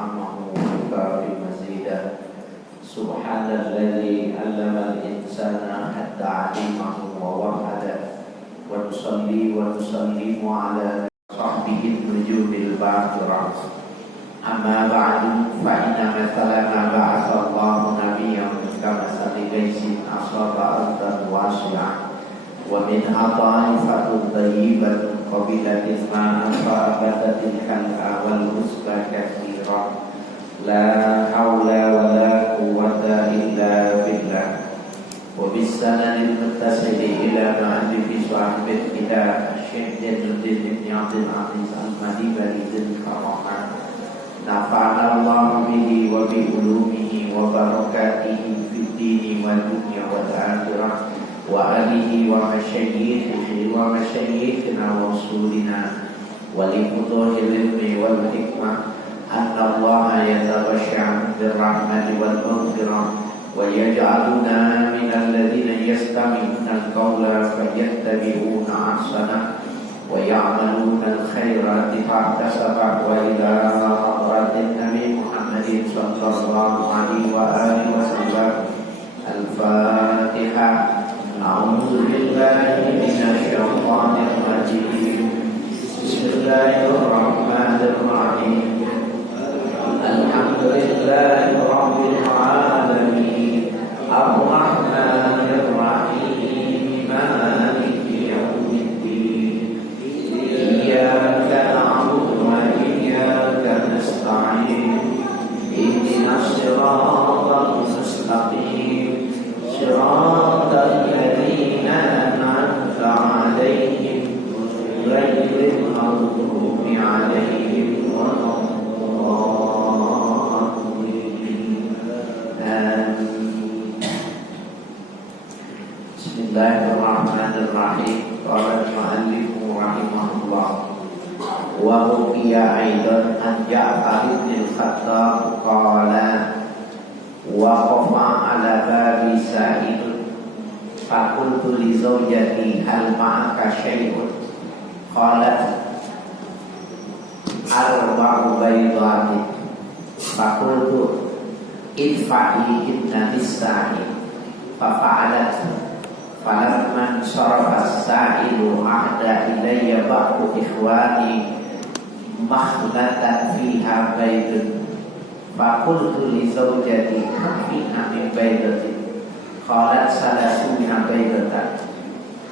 na'amahu yukafi mazidah. Subhanalladzi 'allamal insana hatta 'alimahu wa wahada. Wa nusalli wa nusallimu ala sahbihi nujumil baqirah. Amma ba'du fa inna mathalana ba'atha Allahu nabiyyan kamathali ghaythin asaba ardan wasi'ah wa minha ta'ifatun thayyibatun qabilatil ma'a fa'abadatil khalqa wal husba katsira. La hawla wa la quwwata illa billah. Wa bisanadil muttasili ila ma'alifi sahibil kitab Syekh Jalaluddin Ibn Abdul Aziz Al-Madibari Al-Karamah. Nafa'ana Allah bihi wa bi ulumihi wa barakatihi fid dini wal dunya wal akhirah wa alihi wa masyayikhihi wa masyayikhina wa usulina wa li futuhil ilmi wal hikmah anna Allah yatabashsha'u bir rahmati wal maghfirah wa yaj'aluna minal ladzina yastami'una al-qawla fayattabi'una ahsanah wa ya'maluna al-khairati fahtasaba wa ila hadratin Nabi Muhammadin sallallahu alaihi wa alihi wasallam. Al-Fatihah. A'udzu billahi minasy syaithanir rajim. Bismillahirrahmanirrahim. Alhamdulillahi rabbil alamin. Ar-Rahmanir Rahim. Maliki yaumiddin. Iyyaka na'budu wa iyyaka nasta'in. Ihdinas siratal mustaqim. Siratal ladzina an'amta 'alaihim ghairil maghdubi 'alaihim waladdallin. Bismillahirrahmanirrahim. Qala al-mu'allif rahimahullah wa hukiya aidan an Ja'far bin al-Khattab qala waqafa ala babi sa'id faqultu li zawjati hal ma'aka syai'un qalat arba'u baydatin faqultu idfa'i inna bis-sa'id fafa'alat falamman sarafa as-sa'ilu ahda ilayya ba'du ikhwani makhlatan fiha baydun faqultu li zawjati kam fiha min baydatin qalat salasuna baydatan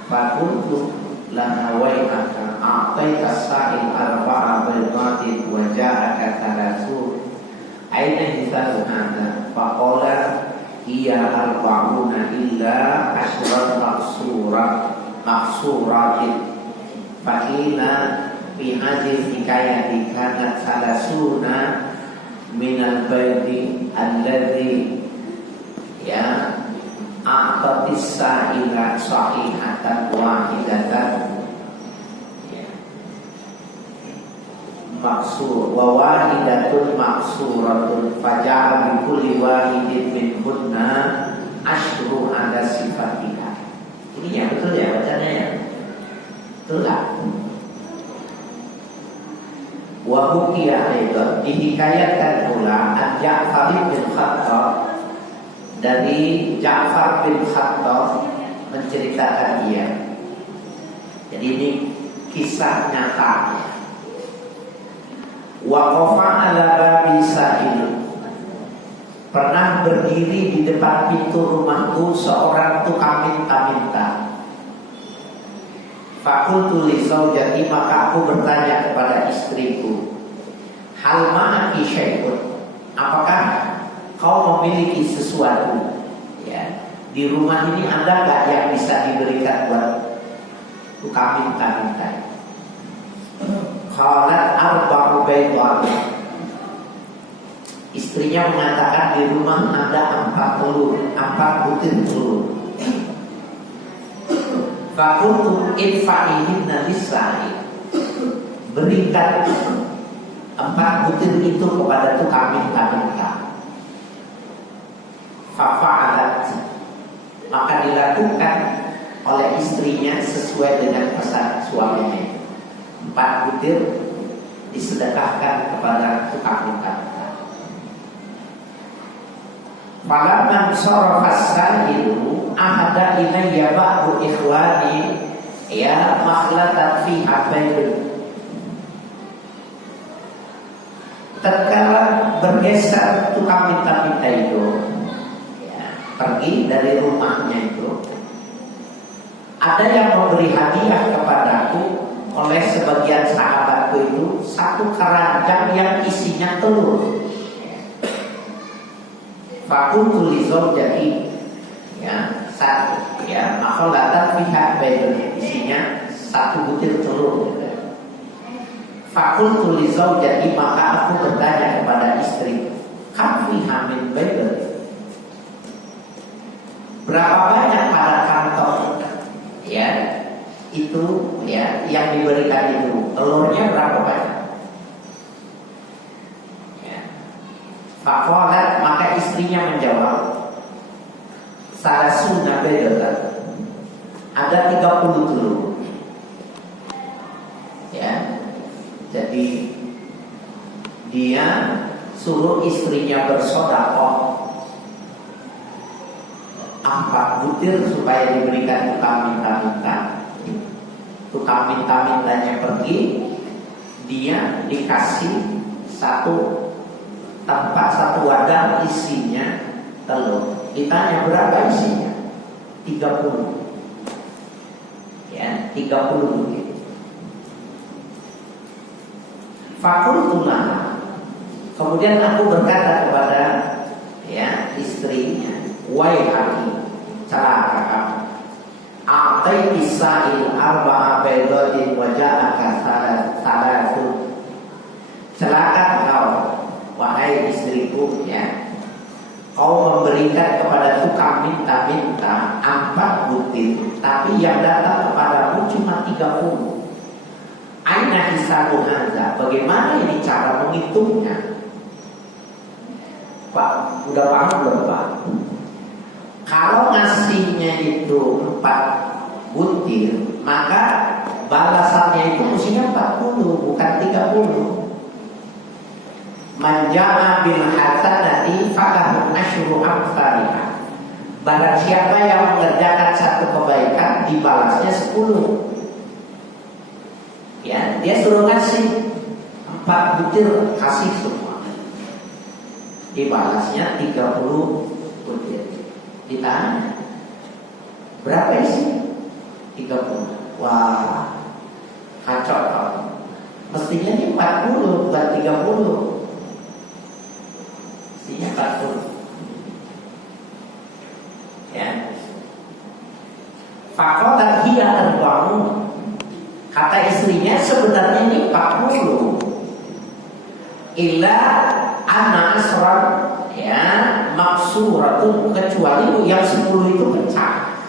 faqultu lana waylaka a'taita as-sa'il arba'a baydatin wa ja'aka thalathun aina hithalu hadha faqala hiya arba'una illa ashrat maksuratin faqila fi hadhihi hikayati kanat salasuna minal bayti alladhi ya a'tatis sa'ila sahihatan wahidatan maksur wa wahidatun maksuratun faja'a bi kulli wahidin min hunna ashru ada sifatiha. Ini ya betul ya bacanya ya. Betul lah. Wa hukiya aidan dihikayatkan pula an Ja'far bin Khattab dari Ja'far bin Khattab menceritakan dia. Jadi ini kisah nyata. Waqafa ala babi sa'il. Pernah berdiri di depan pintu rumahku seorang tukang minta-minta. Fakultu li zaujati, maka aku bertanya kepada istriku, hal ma'aki syai'un, apakah kau memiliki sesuatu? Ya, di rumah ini ada gak yang bisa diberikan buat tukang minta-minta? Qalat arba'u baydatin. Istrinya mengatakan di rumah ada 4 butir telur. Fakultu idfa'ihinna lis-sa'i. Berikan 4 butir itu kepada tukang minta-minta. Fafa'alat, maka dilakukan oleh istrinya sesuai dengan pesan suaminya. 4 butir disedekahkan kepada tukang minta-minta. Falamman sarafas sa'ilu ahada ilayya ba'du ikhwani ya makhlatan fi abaidun. Tatkala bergeser tukang minta-minta itu ya, pergi dari rumahnya itu, ada yang memberi hadiah kepadaku oleh sebagian sahabatku itu satu keranjang yang isinya telur. Fakultu li zaujati ya satu ya makhlatan fiha baydun, isinya satu butir telur. Fakultu li zaujati, maka aku bertanya kepada istri, kam fiha min baydun, berapa banyak pada kantong ya itu ya yang diberikan itu telurnya berapa banyak? Faqalat, maka istrinya menjawab, salasuna baydatan, ada 30 telur. Ya. Jadi dia suruh istrinya bersedekah 4 butir supaya diberikan tukang minta-minta. Tukang minta-mintanya pergi, dia dikasih satu tempat, satu wadah isinya telur. Ditanya berapa isinya? 30. Ya, 30 butir. Fakultulah, kemudian aku berkata kepada ya istrinya, waihaki, celaka kamu. A'taiti sa'il arba'a baydatin wa ja'aka salatun. Celaka kau, wahai istriku ya, kau memberikan kepada tukang minta-minta 4 butir, tapi yang datang kepadamu cuma 30. Aina hisabu hadza, bagaimana ini cara menghitungnya? Pak, udah paham belum Pak? Kalau ngasihnya itu 4 butir, maka balasannya itu mestinya 40, bukan 30. Manja'a bil hasanati falahu asyru amsalihah. Barang siapa yang mengerjakan satu kebaikan, dibalasnya 10. Ya, dia suruh ngasih 4 butir, kasih semua. Dibalasnya 30 butir. Ditanya, berapa isi? 30. Wah, kacau kamu. Mestinya ini 40 bukan 30. Mestinya 40. Ya. Faqalat hiya arba'un. Kata istrinya, sebenarnya ini 40. Illa anna asran ya maksuratun, kecuali yang 10 itu pecah.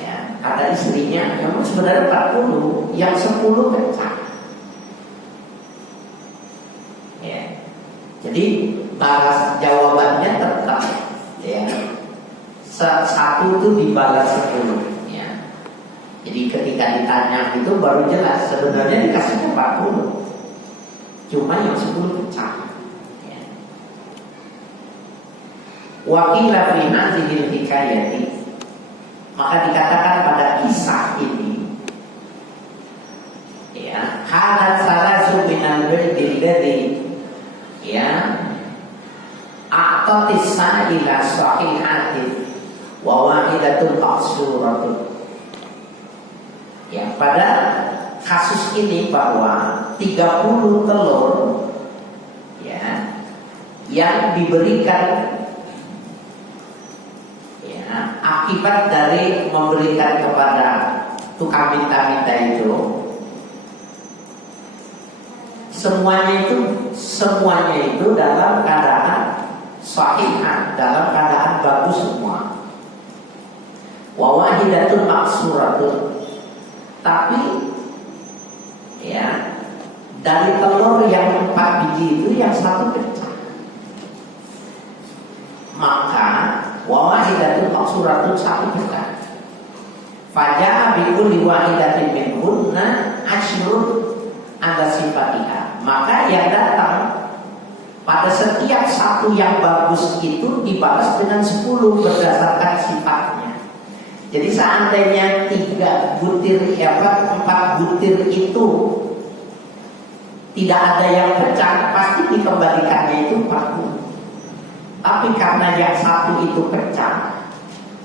Ya, kata istrinya, memang sebenarnya 40, yang 10 pecah. Ya. Jadi balas jawabannya tetap ya. Satu itu dibalas 10. Jadi ketika ditanya itu baru jelas sebenarnya dikasihnya 40, cuma yang 10 pecah. Ya. Wakila fi hadhil hikayati, maka dikatakan pada kisah ini ya, kanat salasu minal baydil ladzi ya a'tatis sa'ila sahihatin wa wahidatun maqsuratun. Ya, pada kasus ini bahwa 30 telur ya yang diberikan ya akibat dari memberikan kepada tukang minta-minta itu, semuanya itu dalam keadaan sahihah, dalam keadaan bagus semua. Wa wahidatun maksuratun, tapi ya dari telur yang 4 biji itu yang 1 pecah. Maka wahidatun maksuratun 1 pecah. Faja'a bi kulli wahidatin minhunna asyrun ala sifatiha. Maka yang datang pada pada setiap satu yang bagus itu dibalas dengan 10 berdasarkan sifatnya. Jadi seandainya 4 butir itu tidak ada yang pecah, pasti dikembalikannya itu 40. Tapi karena yang satu itu pecah,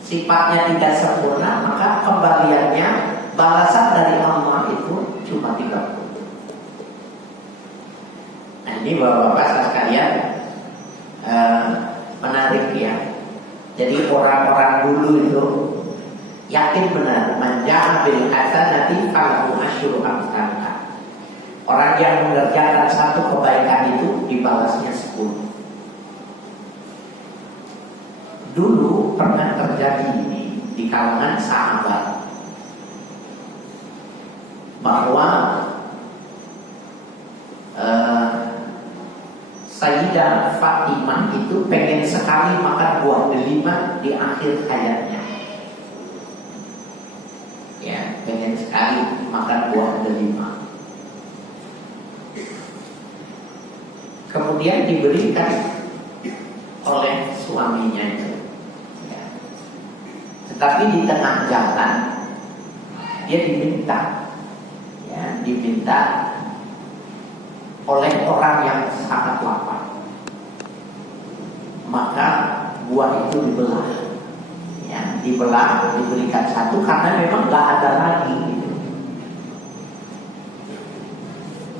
sifatnya tidak sempurna, maka kembaliannya balasan dari Allah itu cuma 30. Nah ini bapak-bapak sekalian, menarik ya. Jadi orang-orang dulu itu yakin benar, man ja'a bil hasanati falahu asyru amsalha. Orang yang mengerjakan satu kebaikan itu dibalasnya 10. Dulu pernah terjadi ini di kalangan sahabat, bahwa Sayyidah Fatimah itu pengen sekali makan buah delima di akhir hayatnya. Ya, pengen sekali makan buah delima. Kemudian diberikan oleh suaminya itu. Ya. Tetapi di tengah jalan dia diminta oleh orang yang sangat lapar. Maka buah itu dibelah, ya, diberikan satu karena memang nggak ada lagi. Gitu.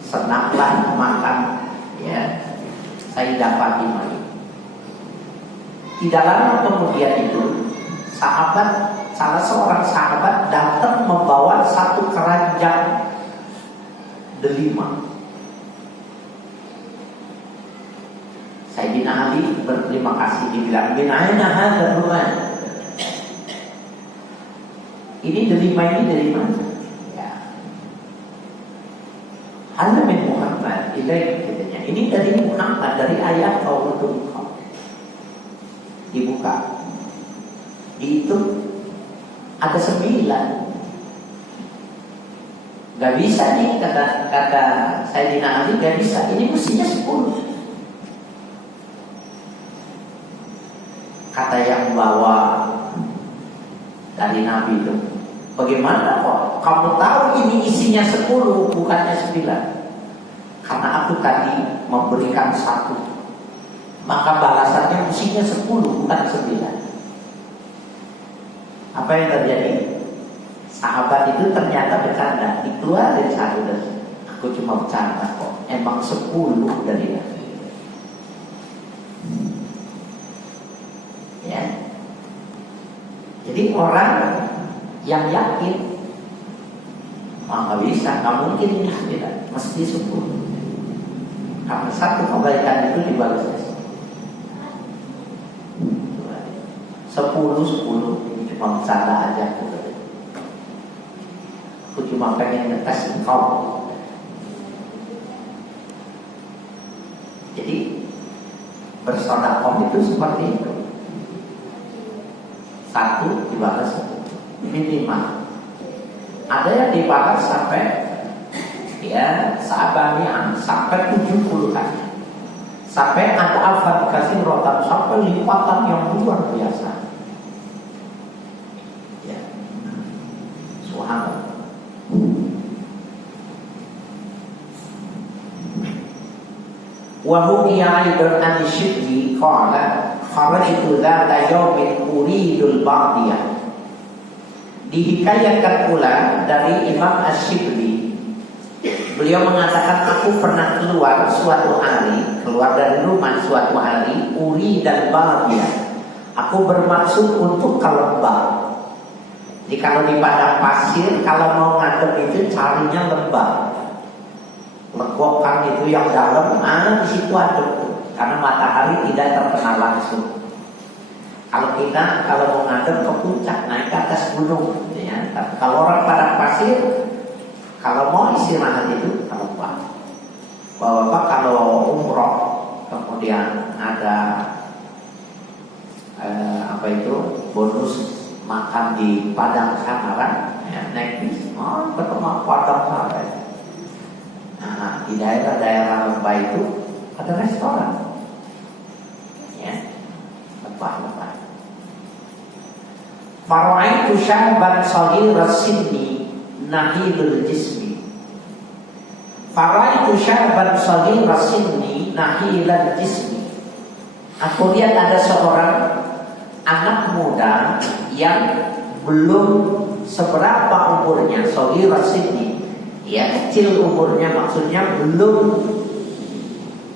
Senanglah makan, ya, Sayyidah Fatimah. Tidak lama kemudian itu salah seorang sahabat datang membawa satu keranjang delima. Sayyidina Ali berterima kasih, dibilang, "Min aina hadzal ruman?" Ini delima ini dari mana? Ya. Hanya min Muhammad, katanya. Ini dari Muhammad, dari ayah kaum engkau. Dibuka, dihitung, ada 9. Gak bisa nih, kata Sayyidina Ali, gak bisa. Ini mestinya 10. Kata yang bawa dari Nabi itu, bagaimana kok kamu tahu ini isinya 10 bukannya 9? Karena aku tadi memberikan 1, maka balasannya mestinya 10 bukan 9. Apa yang terjadi? Sahabat itu ternyata bercanda, dikeluarin 1 dari, aku cuma bercanda kok, emang 10 dari Nabi. Ya. Jadi orang yang yakin, nggak bisa, nggak mungkin ini 9, mesti 10. Karena satu kebaikan itu dibalas 10. Ini cuma bercanda aja. Aku cuma pengen ngetes engkau. Jadi bersedekah itu seperti itu. 1 dibalas minimal. Ada yang dibalas sampai, ya, sahabatnya sampai 70 kali. Sampai ada alfa dikasih rotan, sampai lipatan yang luar biasa. Ya. Subhanallah. Wa hukiya aidan an syibli qala kharajtu dzata yaumin uridul ba'diyah. Dihikayatkan pula dari Imam Asy-Syibli, beliau mengatakan, aku pernah keluar dari rumah suatu hari, uri dan ba'diyah. Aku bermaksud untuk ke lembah. Jadi kalau di padang pasir, kalau mau ngadem itu carinya lembah, legokan itu yang dalam, di situ adem. Karena matahari tidak terkena langsung. Kalau mau ngadem ke puncak, naik ke atas gunung, ya. Kalau orang padang pasir, kalau mau istirahat itu ke lembah. Bapak kalau umroh, kemudian ada bonus makan di padang samaran, ya, naik bis, ketemu padang samaran. Nah, di daerah-daerah lembah itu ada restoran. Fara'aitu syahban saghira sinni nahilul jismi. Fara'aitu syahban saghira sinni nahilul jismi. Aku lihat ada seorang anak muda yang belum seberapa umurnya, saghira sinni, ya kecil umurnya, maksudnya belum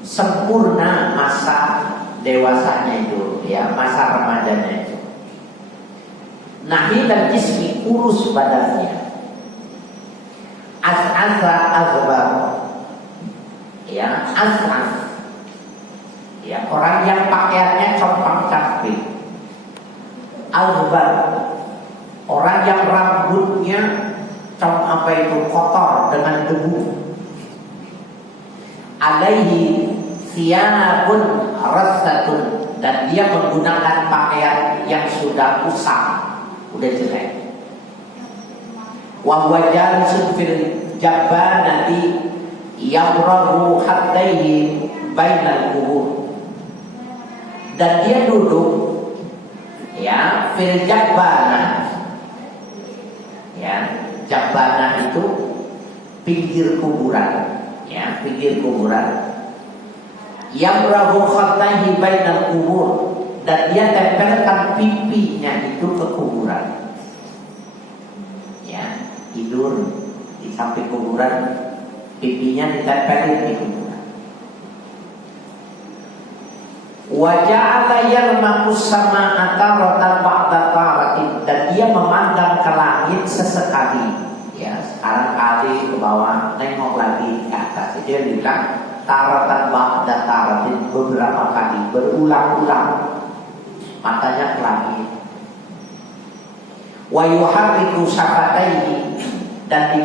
sempurna masa dewasanya itu, ya masa remajanya itu. Nahil jismi, kurus badannya. As'asa azbar, ya as'as, ya orang yang pakaiannya compang-camping. Azbar, orang yang rambutnya kotor dengan debu. Alaihi thiyabun rassatun, dan dia menggunakan pakaian yang sudah usang, udah jelek. Wa huwa jalisun fil jabbanati yamrahu haddaihi bainal qubur, dan dia duduk ya fil jabbanah, ya jabbanah itu pinggir kuburan, ya pinggir kuburan. Yamrahu haddaihi bainal qubur, dan dia tempelkan pipinya itu ke kuburan, ya tidur di samping kuburan, pipinya ditempelin di kuburan. Wa ja'ala yarmaqus samaa'a taratan ba'da taratin, dan dia memandang ke langit sesekali, ya sekarang kali ke bawah, nengok lagi ke atas. Dia bilang taratan ba'da taratin, beberapa kali, berulang-ulang matanya ke langit. Wa yuharriku syafataihi, dan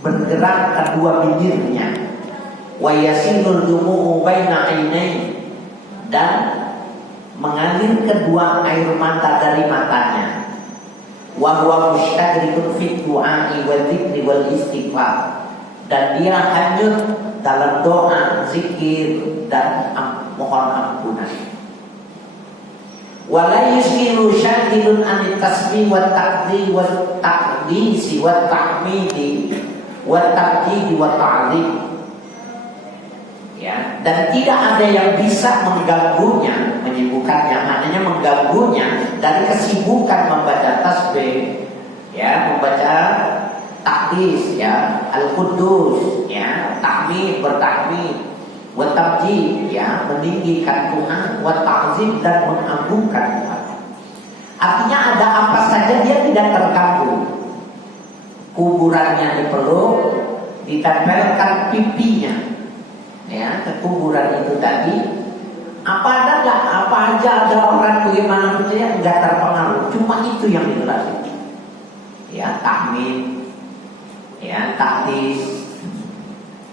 bergerak kedua bibirnya. Wa yasilul dumu'u baina ainai, dan mengalir kedua air mata dari matanya. Wa huwa mushtaghrikun fi du'a'i wa dzikri wal istighfar, dan dia hanyut dalam doa, zikir, dan mohon ampunan. Wala yusmiru syahidun anit tasbih wa taqdi wa taqdisi wa tahmidi wa tabjidi wa ta'zim, ya, dan tidak ada yang bisa mengganggunya, menyibukkannya, maknanya mengganggunya dari kesibukan membaca tasbih, ya membaca takdis, ya al-qudus, ya tahmid, bertahmid, wa tabjid, ya meninggikan Tuhan, wa ta'zim, dan mengagungkan Tuhan. Artinya ada apa saja dia tidak terganggu. Kuburannya dipeluk, ditempelkan pipinya, ya ke kuburan itu tadi. Apa ada nggak? Apa aja ada orang bagaimana percaya nggak terpengaruh. Cuma itu yang dilakukan, ya tahmid, ya takdis,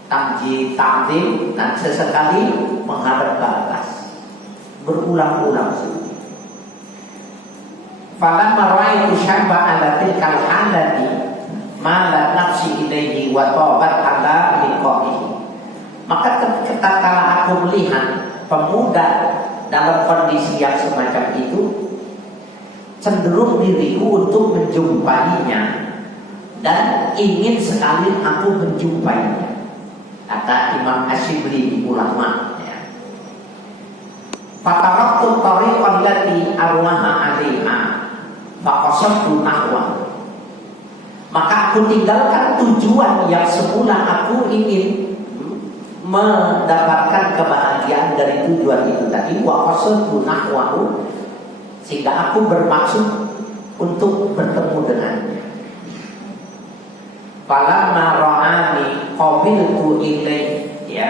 tamjid, ta'zim, dan sesekali menghadap ke atas, berulang-ulang. Falamma ra'aitu syabba ala tilkal halati malat nafsi ilaihi wa tabat ala liqa'ihi, maka ketika aku melihat pemuda dalam kondisi yang semacam itu, cenderung diriku untuk menjumpainya dan ingin sekali aku menjumpainya, kata Imam Asyibli, ulama, ya. Fataraktu tariqan lati arwaha 'alaiha faqasadtu nahwa, maka aku tinggalkan tujuan yang semula aku ingin mendapatkan kebahagiaan dari tujuan itu tadi, wa qasadtu nahwahu, sehingga aku bermaksud untuk bertemu dengannya. Falamma ra'ani qabiltu ilaihi, ya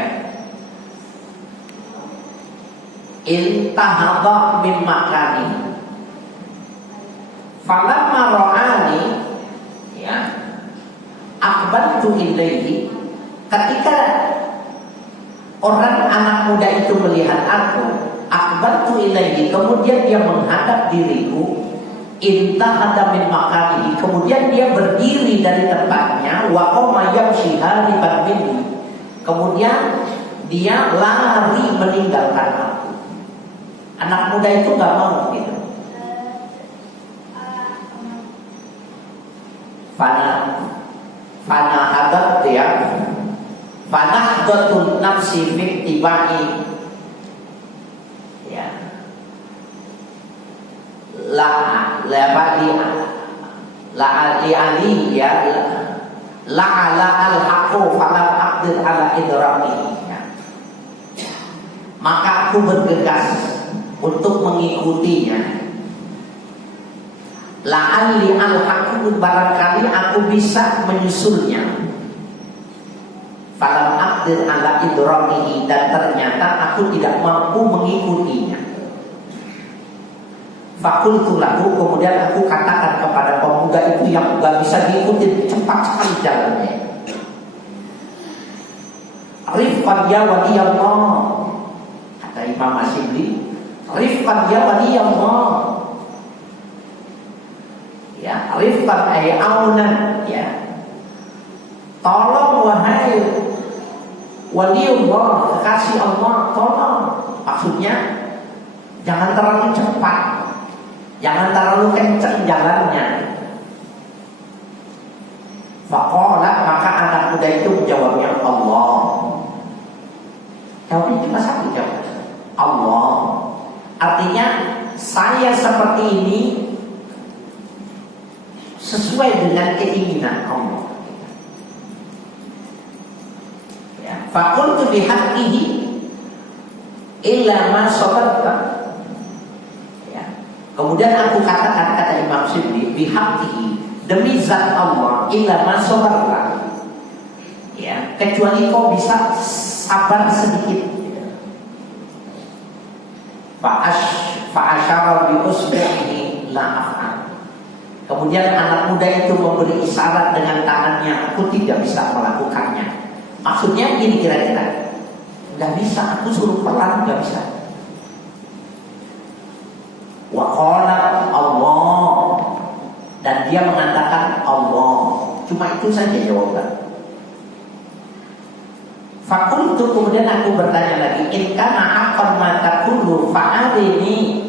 intahadha min makani. Falamma ra'ani, ya aqbaltu ilaihi, ketika orang anak muda itu melihat aku, aqbaltu ilaihi, kemudian dia menghadap diriku, intahada min makani, kemudian dia berdiri dari tempatnya, wa qama yamshi hariban minni, kemudian dia lari meninggalkan aku. Anak muda itu nggak mau gitu. Fana hadat ya. Fanahdatun nafsi fi tibai ya. La ali ya. La al-haqu falam aqdir ala idrami ya. Maka aku bergegas untuk mengikutinya. La'alli al-haqu, barangkali aku bisa menyusulnya. Falam aqdir ala idramihi, dan ternyata aku tidak mampu mengikutinya. Fakultu lahu, kemudian aku katakan kepada pemuda itu yang gak bisa diikuti, cepat sekali jalannya. Rifqan ya waliyallah, kata Imam Asyibli, rifqan ya waliyallah. Ya, rifqan ay aunan ya. Tolong wahai waliullah, kekasih Allah, tolong. Maksudnya jangan terlalu cepat, jangan terlalu kencang jalannya. Faqala, maka anak muda itu menjawabnya Allah. Jawabnya cuma satu jawab, Allah. Artinya saya seperti ini sesuai dengan keinginan Allah. Ya, faqultu bihaqqihi illa ma sabarta. Ya. Kemudian aku katakan, kata Imam Syibli, bihaqqihi, demi zat Allah, illa ma sabarta. Ya, kecuali kau bisa sabar sedikit. Fa'asyara bi usbihi la af'al. Kemudian anak muda itu memberi isyarat dengan tangannya, aku tidak bisa melakukannya. Maksudnya ini kira-kira, nggak bisa, aku suruh pelan, nggak bisa. Wa qala Allah, dan dia mengatakan Allah. Cuma itu saja jawaban. Fakultu, kemudian aku bertanya lagi, in kana haqqan ma taqulu fa'arini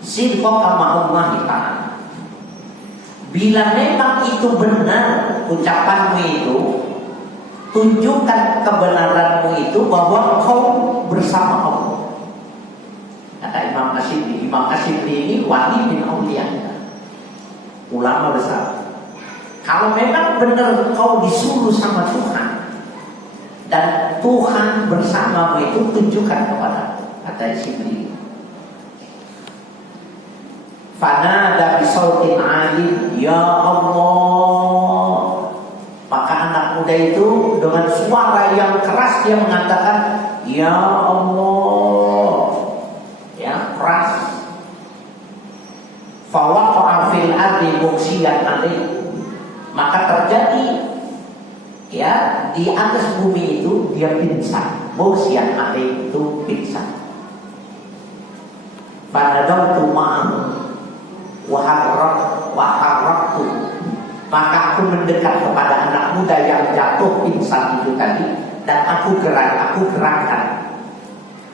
sidqaka ma'allahi ta'ala. Bila memang itu benar ucapanmu itu, tunjukkan kebenaranmu itu bahwa kau bersama Allah. Kata Imam Asyibli. Imam Asyibli ini wali bin auliya, ulama besar. Kalau memang benar kau disuruh sama Tuhan dan Tuhan bersamamu itu, tunjukkan kepada, kata Asyibli. Fanada bisautin alim, ya Allah. Maka anak muda itu dengan suara yang keras dia mengatakan, ya Allah. Ya, keras. Fawaqa'a fil ardi mughshiyan alaih. Maka terjadi ya di atas bumi itu dia pingsan. Mughshiyan alaih itu pingsan. Fanadautu ma'ahu waharraktu, maka aku mendekat kepada anak muda yang jatuh pingsan itu tadi, dan aku gerakkan.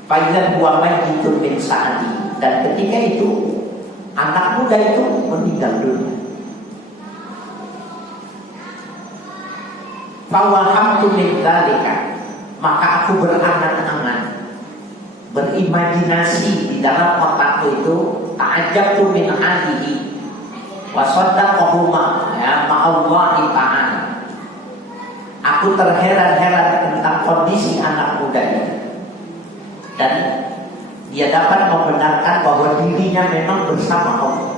Faidan huwa mayyitun min sa'ati, dan ketika itu anak muda itu meninggal dunia. Fawahamtu min dzalika, maka aku berangan-angan, berimajinasi di dalam otakku itu, ta'ajjabtu min hadihi wa saddaqahu ma'allahi ta'ala. Aku terheran-heran tentang kondisi anak muda ini, dan dia dapat membenarkan bahwa dirinya memang bersama Allah.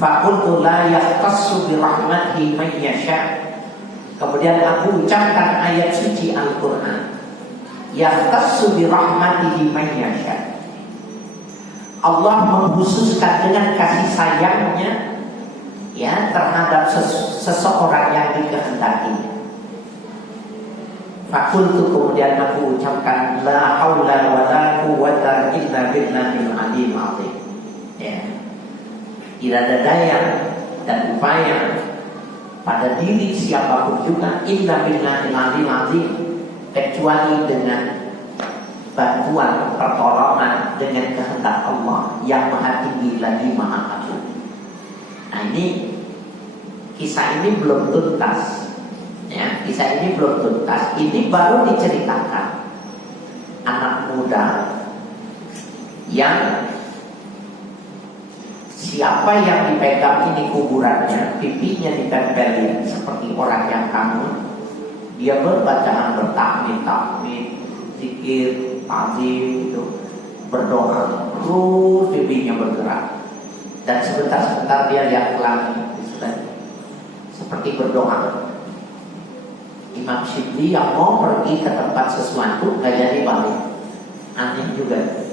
Faqultu la yahtassu bi rahmatihi man yasha. Kemudian aku ucapkan ayat suci Al-Quran, yahtassu bi rahmatihi man yasha. Allah mengkhususkan dengan kasih sayangnya ya terhadap seseorang yang dikehendakinya. Fakultu, kemudian aku ucapkan la haula wa la quwwata illa billahil aliyyil azim. Ya. Tidak ada daya dan upaya pada diri siapapun juga illa billahil aliyyil azim, kecuali dengan bantuan pertolongan dengan kehendak Allah yang maha tinggi lagi maha agung. Nah, ini kisah ini belum tuntas. Ya, kisah ini belum tuntas. Ini baru diceritakan anak muda yang siapa yang dipegang ini kuburannya, pipinya ditempelin seperti orang yang kangen. Dia berbacaan bertakmid, zikir, ta'zim itu, berdoa, terus pipinya bergerak. Dan sebentar-sebentar dia lihat ke langit, sudah seperti berdoa. Imam Syibli yang mau pergi ke tempat sesuatu nggak jadi balik, aneh juga.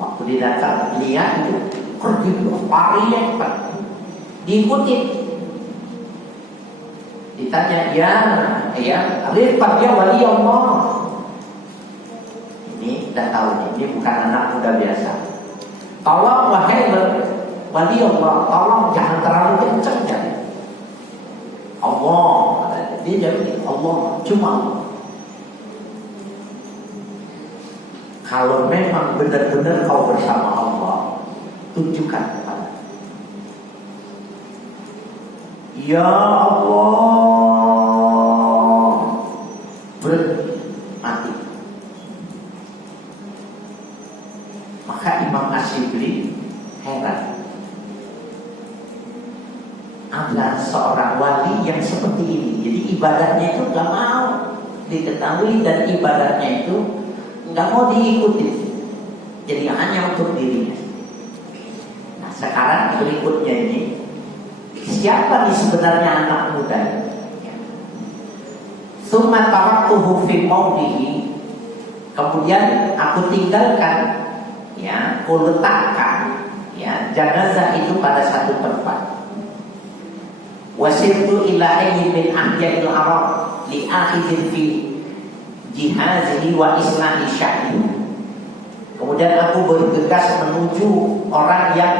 Waktu dia datang lihat itu pergi lari yang cepat, diikuti. Ditanya, ya, Rifat dia wali Allah. Ini udah tahu nih, ini bukan anak muda biasa. Tolong wahai wali Allah, tolong jangan terlalu kencang ya. Allah, dia jadi Allah, cuma Allah. Kalau memang benar-benar kau bersama Allah, tunjukkan kepada. Ya Allah, berhenti, mati. Maka Imam Asyibli heran. Ada seorang wali yang seperti ini. Jadi ibadahnya itu gak mau diketahui dan ibadahnya itu gak mau diikuti. Jadi hanya untuk dirinya. Nah sekarang berikutnya ini, siapa nih sebenarnya anak muda? Summa taraktuhu fi mawdihi. Kemudian aku tinggalkan, ya, aku letakkan, ya, jenazah itu pada satu tempat. Wasirtu ila ayyin min ahya'il arab li akhidin fi jihazihi wa islahi sya'ni. Kemudian aku bergegas menuju orang yang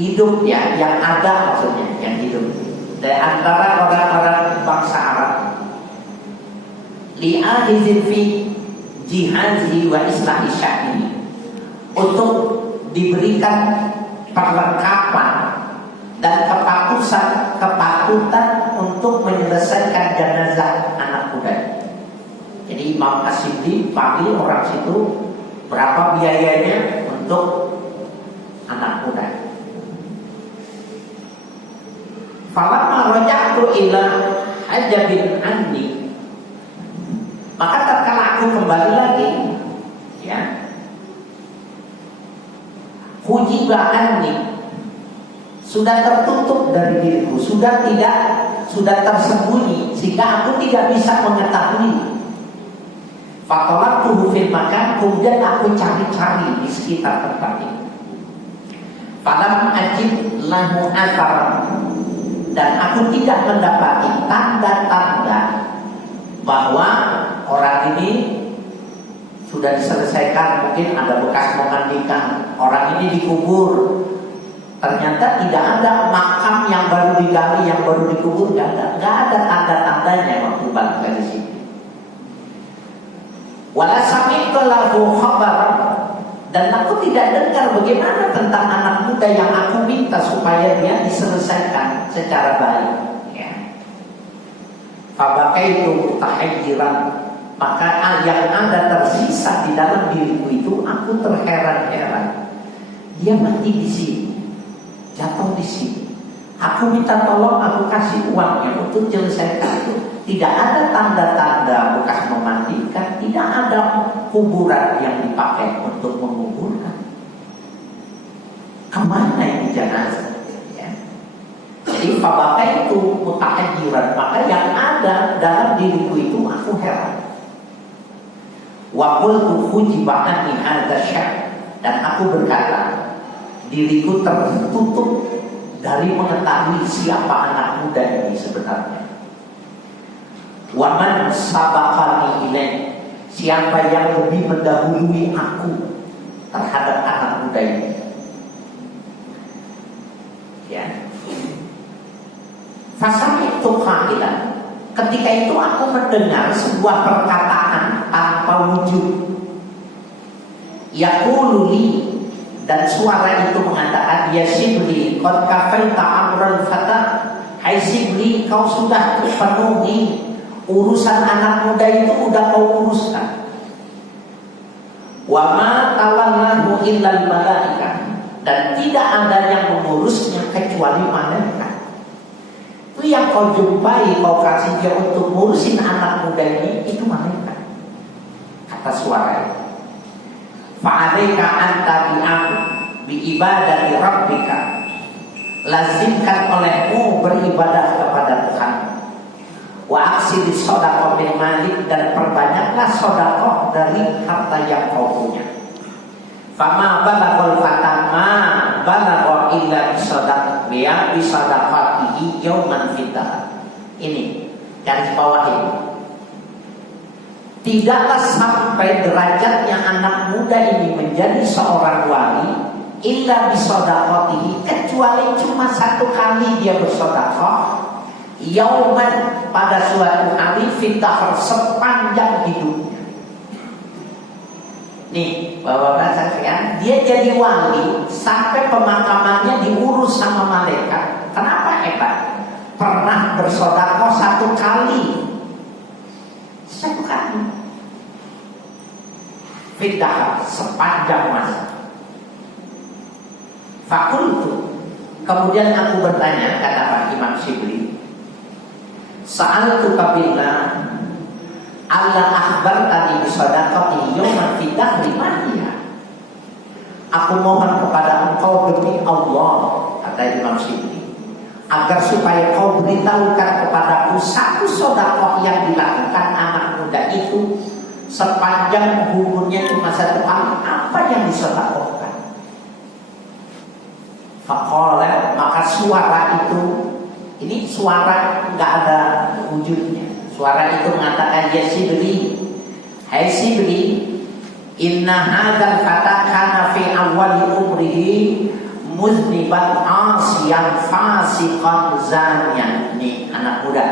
hidup, ya, yang ada, maksudnya yang hidup dari antara orang-orang bangsa Arab. Li akhidin fi jihazihi wa islahi sya'ni, untuk diberikan perlengkapan dan kepatutan untuk menyelesaikan jenazah anak muda. Jadi Imam Asyibli panggil orang situ, berapa biayanya untuk anak muda. Falamma raja'tu ila hajabin anni, maka tatkala aku kembali lagi, ya, hujiba anni, sudah tertutup dari diriku, sudah tersembunyi sehingga aku tidak bisa mengetahui. Fatolaktuhu fil makan, kemudian aku cari-cari di sekitar tempat ini. Falam ajid lahu athar, dan aku tidak mendapati tanda-tanda bahwa orang ini sudah diselesaikan. Mungkin ada bekas memandikan, orang ini dikubur. Ternyata tidak ada makam yang baru digali, yang baru dikubur, nggak ada tanda-tandanya waktu balik dari sini. Wala sami'tu lahu khabaran, dan aku tidak dengar bagaimana tentang anak muda yang aku minta supaya dia diselesaikan secara baik. Ya. Fabakaitu mutahayyiran, maka yang ada tersisa di dalam diriku itu aku terheran-heran. Dia mati di sini, jatuh di sini. Aku minta tolong, aku kasih uangnya untuk selesaikan itu. Tidak ada tanda-tanda bekas memandikan, tidak ada kuburan yang dipakai untuk menguburkan. Kemana ini jenazah? Ya. Jadi fabakai itu mutahayyiran, maka yang ada dalam diriku itu aku heran. Wa qultu hujiba anni hadza syai', dan aku berkata, diriku tertutup dari mengetahui siapa anak muda ini sebenarnya. Wa man sabaqani ilaih, siapa yang lebih mendahului aku terhadap anak muda ini. Ya. Fasami'tu qailan, ketika itu aku mendengar sebuah perkataan tanpa wujud. Yaqulu li, dan suara itu mengatakan, ya Shibli, qad kafaita amral fata. Hai Shibli, kau sudah penuhi urusan anak muda itu, udah kau uruskan. Wa ma tawallahu illal malaikah, dan tidak ada yang mengurusnya kecuali malaikat. Itu yang kau jumpai, kau kasih dia untuk ngurusin anak muda ini, itu malaikat. Kata suara, fa'alaika anta bi ibadati rabbika, lazimkan olehmu beribadah kepada Tuhan. Wa aksiri sodaqah bil malik, dan perbanyaklah sodaqah dari harta yang kau punya. Fama balaghul fatama balagha illa bisadaqatihi yauman fidah. Ini garis bawah ini. Tidaklah sampai derajatnya anak muda ini menjadi seorang wali illa bisadaqatihi, kecuali cuma satu kali dia bersedekah, yauman, pada suatu hari, fidah, sepanjang hidupnya. Nih bapak-bapak sekalian, dia jadi wali sampai pemakamannya diurus sama malaikat. Kenapa hebat? Pernah bersedekah satu kali, fidah sepanjang masa. Fakultu, kemudian aku bertanya, kata Pak Imam Shibli, sa'altu kabillah Allah akhbar tadi bisadaqati yawman fidah limaniya. Aku mohon kepada engkau demi Allah, kata Imam Shibli, agar supaya kau beritahukan kepadaku satu sedekah yang dilakukan anak muda itu sepanjang umurnya cuma satu kali, apa yang disedekahkan. Faqala, maka suara itu, ini suara nggak ada wujudnya. Suara itu mengatakan, ya Shibli, hai Shibli, inna hadzal fata kana fi awwali umrihi muzniban asiyan fasiqan zaniyan. Ini anak muda.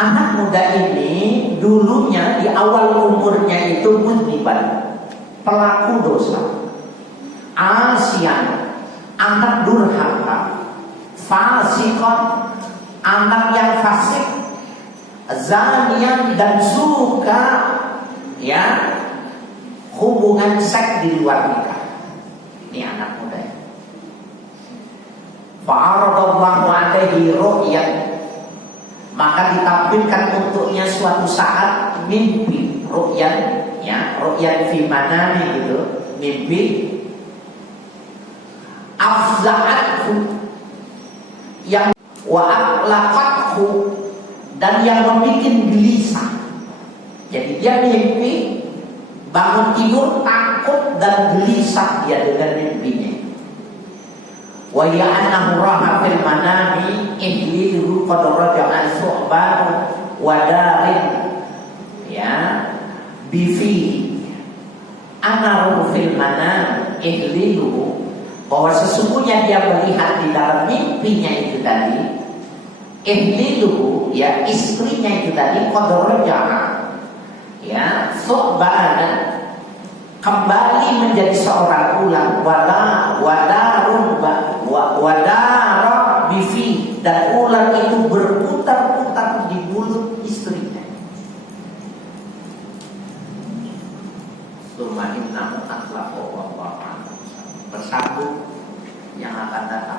Anak muda ini dulunya di awal umurnya itu muzniban, pelaku dosa. Asiyan, anak durhaka. Fasiqan, anak yang fasik. Zaniyan, dan suka ya hubungan seks di luar nikah. Ini anak muda. Fa'aradallahu alaihi ru'yan, maka ditampilkan untuknya suatu saat mimpi. Ru'yan, ya, ru'yan fi manami gitu, mimpi. Afza'athu, yang wa'aklaqathu, dan yang membuat gelisah. Jadi dia mimpi, bangun tidur takut dan gelisah dia dengan mimpinya. Wa ya'annahu raha fil manami ihlilu qad raja'a su'banu wa darin, ya, bifi anaru fil manam ihlilu, bahwa sesungguhnya dia melihat di dalam mimpinya itu tadi, ihlilu, ya, istrinya itu tadi, qad raja'a, ya, su'bana, kembali menjadi seorang ular, wadara bifi, dan ular itu berputar-putar di mulut istrinya. Sumahinnahu atlaqo wa bersambung yang akan datang